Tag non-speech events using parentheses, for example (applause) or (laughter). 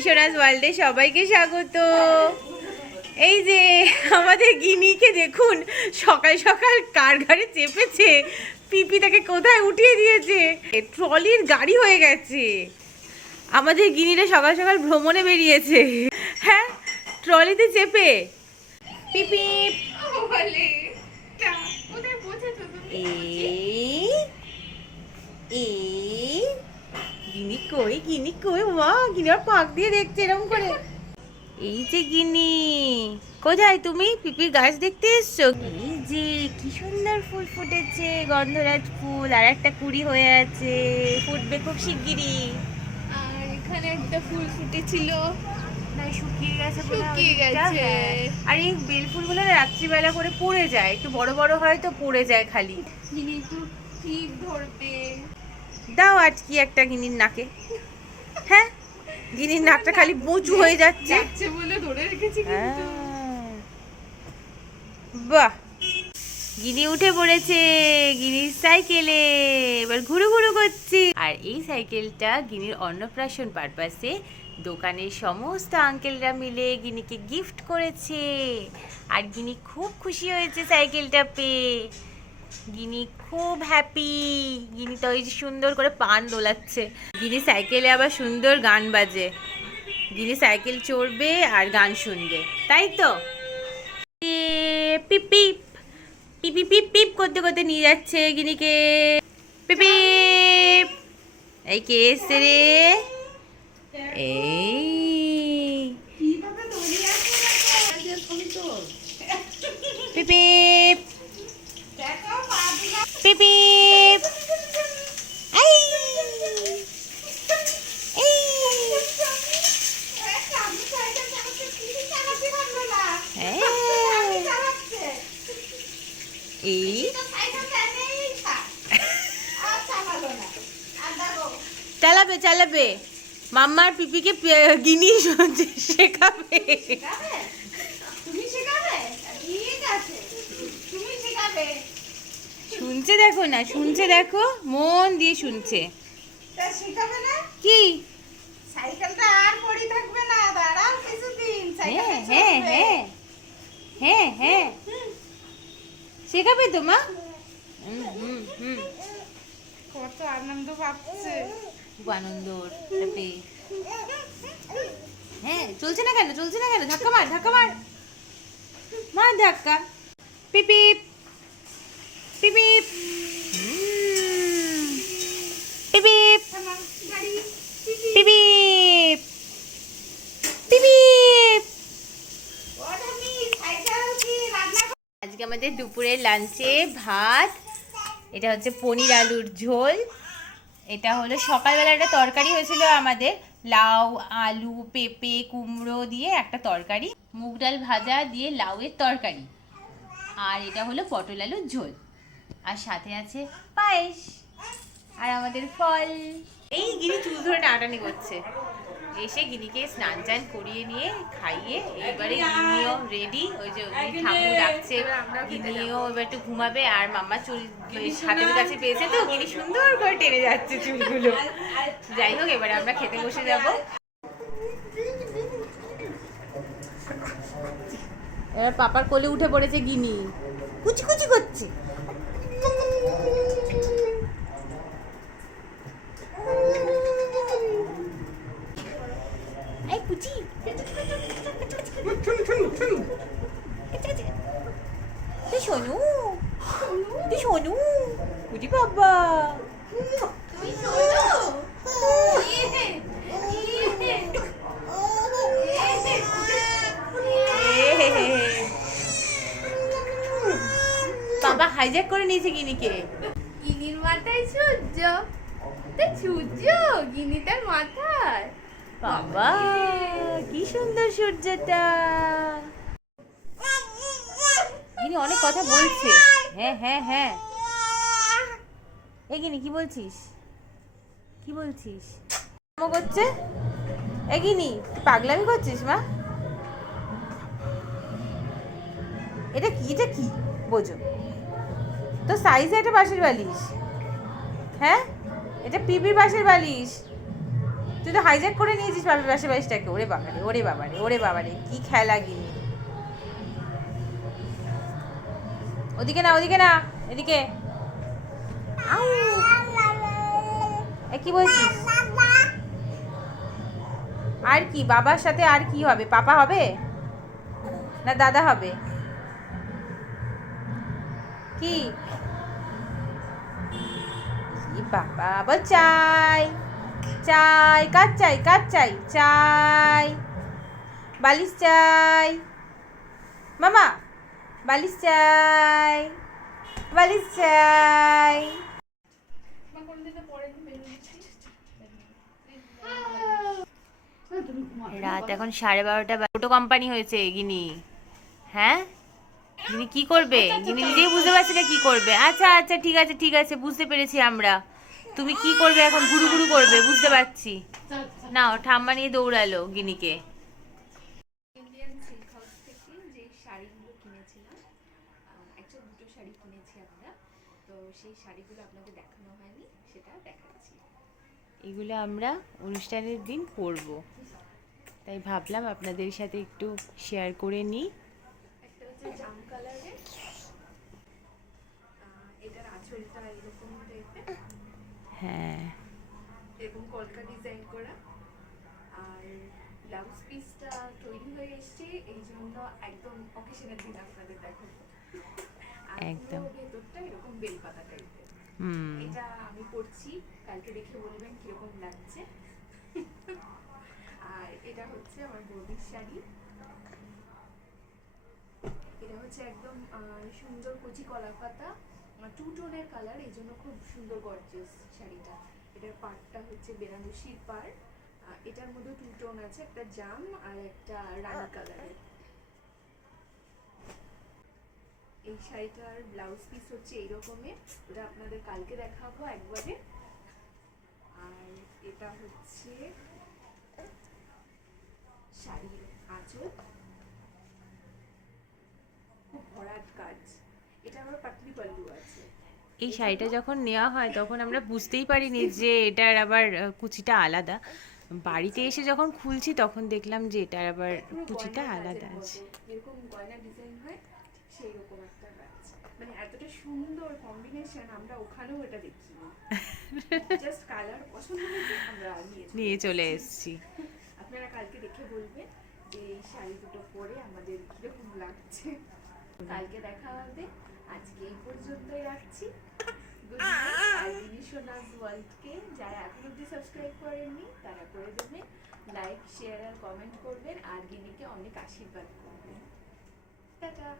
গিনিসোনাস ওয়ার্ল্ডে সবাইকে স্বাগত। এই যে আমাদের গিনিকে দেখুন সকাল সকাল কার ঘাড়ে চেপেছে পিপি তাকে কোথায় উঠিয়ে দিয়েছে? ট্রলির গাড়ি হয়ে গেছে। আমাদের গিনিটা সকাল সকাল ভ্রমণে বেরিয়েছে। হ্যাঁ ট্রলিতে চেপে। পিপি। এই এই গিনি কই গিনি কই মা? গিনি আর পাক দিয়ে দেখছে এরকম করে। এই যে গিনি কোথায় তুমি? পিপির গাছ দেখতে এসছো? এই যে কি সুন্দর ফুল ফুটেছে গন্ধরাজ ফুল আর একটা কুড়ি হয়ে আছে। ফুটবে খুব শিগগিরই। আর এখানে একটা ফুল ফুটেছিল। না শুকিয়ে গেছে বলে শুকিয়ে গেছে। হ্যাঁ। আর এই বেল ফুলগুলো রাত্রিবেলা করে পড়ে যায় একটু বড় বড় হয় তো পড়ে যায় খালি। একটু ধরবে। দাও আজ কি একটা গিনির নাকে। হ্যাঁ গিনির নাকটা খালি বুঁচু হয়ে যাচ্ছে। বলে ধরে রেখেছি হ্যাঁ। বাহ। গিনি উঠে পড়েছে গিনির সাইকেলে। এবার ঘুরু ঘুরু করছে। আর এই সাইকেলটা গিনির অন্নপ্রাশন পারপাসে দোকানের সমস্ত আঙ্কেলরা মিলে গিনিকে গিফট করেছে। আর গিনি খুব খুশি হয়েছে সাইকেলটা পেয়ে। গিনি খুব হ্যাপি গিনি তো ওই যে সুন্দর করে পান দোলাচ্ছে। গিনি সাইকেলে আবার সুন্দর গান বাজে। গিনি সাইকেল চড়বে আর গান শুনবে। তাই তো? এ, পিপ পিপ। পিপি পিপ পিপ করতে করতে নিয়ে যাচ্ছে গিনিকে। পিপিপ এই কে এসছে রে? এই। পিপিপ এই চালাবে চালাবে। মাম্মার পিপিকে গিনি শেখাবে তুমি শেখাবে ঠিক আছে তুমি শেখাবে শুনছে দেখো না শুনছে দেখো মন দিয়ে শুনছে। কি? সাইকেলটা আর পড়ে থাকবে না দাঁড়াও কিছুদিন হ্যাঁ হ্যাঁ হ্যাঁ হ্যাঁ হ্যাঁ। শেখাবে তো মা? হুম হুম হুম। কত আনন্দ পাচ্ছে খুব আনন্দ হ্যাঁ চলছে না কেন? চলছে না কেন? ধাক্কা মার ধাক্কা মার। মার ধাক্কা। পিপিপ পিপিপ কি আজকে আমাদের দুপুরের লাঞ্চে ভাত এটা হচ্ছে পনির আলুর ঝোল এটা হলো সকালবেলা একটা তরকারি হয়েছিল আমাদের লাউ আলু পেঁপে কুমড়ো দিয়ে একটা তরকারি মুগ ডাল ভাজা দিয়ে লাউয়ের তরকারি আর এটা হলো পটল আলুর ঝোল। আর সাথে আছে পায়েস আর আমাদের ফল। এই গিনি চুল ধরে টানাটানি করছে। এসে গিনিকে স্নান টান করিয়ে নিয়ে খাইয়ে এবারে গিনিও রেডি ওই যে ওই ঠাম্মু ডাকছে। গিনিও এবার একটু ঘুমাবে আর মাম্মা চুল হাতের কাছে পেয়েছে তো গিনি সুন্দর করে টেনে যাচ্ছে চুলগুলো। যাই হোক এবারে আমরা খেতে বসে যাব। এবার পাপার কোলে উঠে পড়েছে গিনি। কুচি কুচি করছে। এই কুচি তুই শোনু কুচি বাবা বাবা হাইজ্যাক করে নিয়েছে গিনিকে গিনির মাথায় সূর্য তা সূর্য গিনিটার মাথায় বাবা, কি সুন্দর সূর্যটা। গিনি অনেক কথা বলছে। হ্যাঁ হ্যাঁ হ্যাঁ। এ গিনি, কি বলছিস? কি বলছিস? করছে? এ গিনি, তুই পাগলামি করছিস, মা? এটা কি এটা কি? বোঝো। তো সাইজে এটা বাঁশের বালিশ। হ্যাঁ? এটা পিপির বাঁশের বালিশ। তুই তো হাইজ্যাক করে নিয়েছিস বাপের পাশে বাইশটাকে ওরে বাবারে ওরে বাবারে ওরে বাবারে, কি খেলা গিনি ওদিকে না ওদিকে না, এদিকে। কি বলছিস? আর কি, বাবার সাথে আর কি হবে? পাপা হবে? না দাদা হবে? কি বাবা? বল চাই। চাই কাজ চাই কাজ চাই? চাই। বালিশ চাই। মামা, বালিশ চাই। বালিশ চাই। রাত এখন সাড়ে বারোটা ছোটো কোম্পানি হয়েছে গিনি। হ্যাঁ? গিনি কি করবে? গিনি নিজেই বুঝতে পারছি না কি করবে। আচ্ছা আচ্ছা ঠিক আছে ঠিক আছে, বুঝতে পেরেছি আমরা। তুমি কি করবে এখন? গুরু গুরু করবে বুঝতে পারছি। নাও ঠাম্মা নিয়ে দৌড়ালো গিনিকে। ইন্ডিয়ান সিল্ক হাউস থেকে যে শাড়িগুলো কিনেছিলাম অ্যাকচুয়ালি দুটো শাড়ি কিনেছি আমরা তো সেই শাড়িগুলো আপনাদের দেখানো হয়নি সেটা দেখাচ্ছি এগুলো আমরা অনুষ্ঠানের দিন পরব তাই ভাবলাম আপনাদের সাথে একটু শেয়ার করে নিই। একটা হচ্ছে জাম কালারের এটার আঁচলটা এরকম টাইপের হ্যাঁ। এরকম কলকা ডিজাইন করা। আর ব্লাউজ পিসটা তৈরি হয়ে এসছে এই জন্য একদম অকেশনের দিন আপনাদের আর একদম। ভেতরটা এরকম বেলপাতা টাইপের হুম। এটা আমি পড়ছি কালকে দেখে বলবেন কীরকম লাগছে। আর এটা হচ্ছে আমার বৌদির শাড়ি। এটা হচ্ছে একদম সুন্দর কচি কলা পাতা টু টোনের কালার এই জন্য খুব সুন্দর গর্জিয়াস শাড়িটা। এটার পাড়টা হচ্ছে বেনারসির পাড়। এটার মধ্যে টু টোন আছে, একটা জাম আর একটা রানী কালারের এই শাড়িটার ব্লাউজ পিস হচ্ছে এইরকমের ওটা আপনাদের কালকে দেখাবো একবারে। আর এটা হচ্ছে শাড়ির আঁচল। খুব ভরাট কাজ। এটা আবার পাতলি পাল্লু আছে। এই শাড়িটা যখন নেওয়া হয় তখন আমরা বুঝতেই পারিনি যে এটার আবার কুচিটা আলাদা। বাড়িতে এসে যখন খুলছি তখন দেখলাম যে এটার আবার কুচিটা আলাদা আছে। মতো। গয়না ডিজাইন হয় সেই রকম একটা মানে এতটা সুন্দর কম্বিনেশন আমরা ওখানেও এটা দেখিনি। (laughs) জাস্ট কালার পছন্দ হয়েছে আমরা নিয়ে চলে নিয়ে চলে এসেছি। আপনারা কালকে দেখে বলবেন যে এই শাড়ি দুটো পরে আমাদের কীরকম লাগছে। কালকে দেখা হবে। আজকে এই পর্যন্তই রাখছি। গুড নাইট ওয়ার্ল্ডকে। যারা এখন অব্দি সাবস্ক্রাইব করেননি, তারা করে দেবেন। লাইক শেয়ার আর কমেন্ট করবেন। আর গিনিকে অনেক আশীর্বাদ করবেন। টাটা।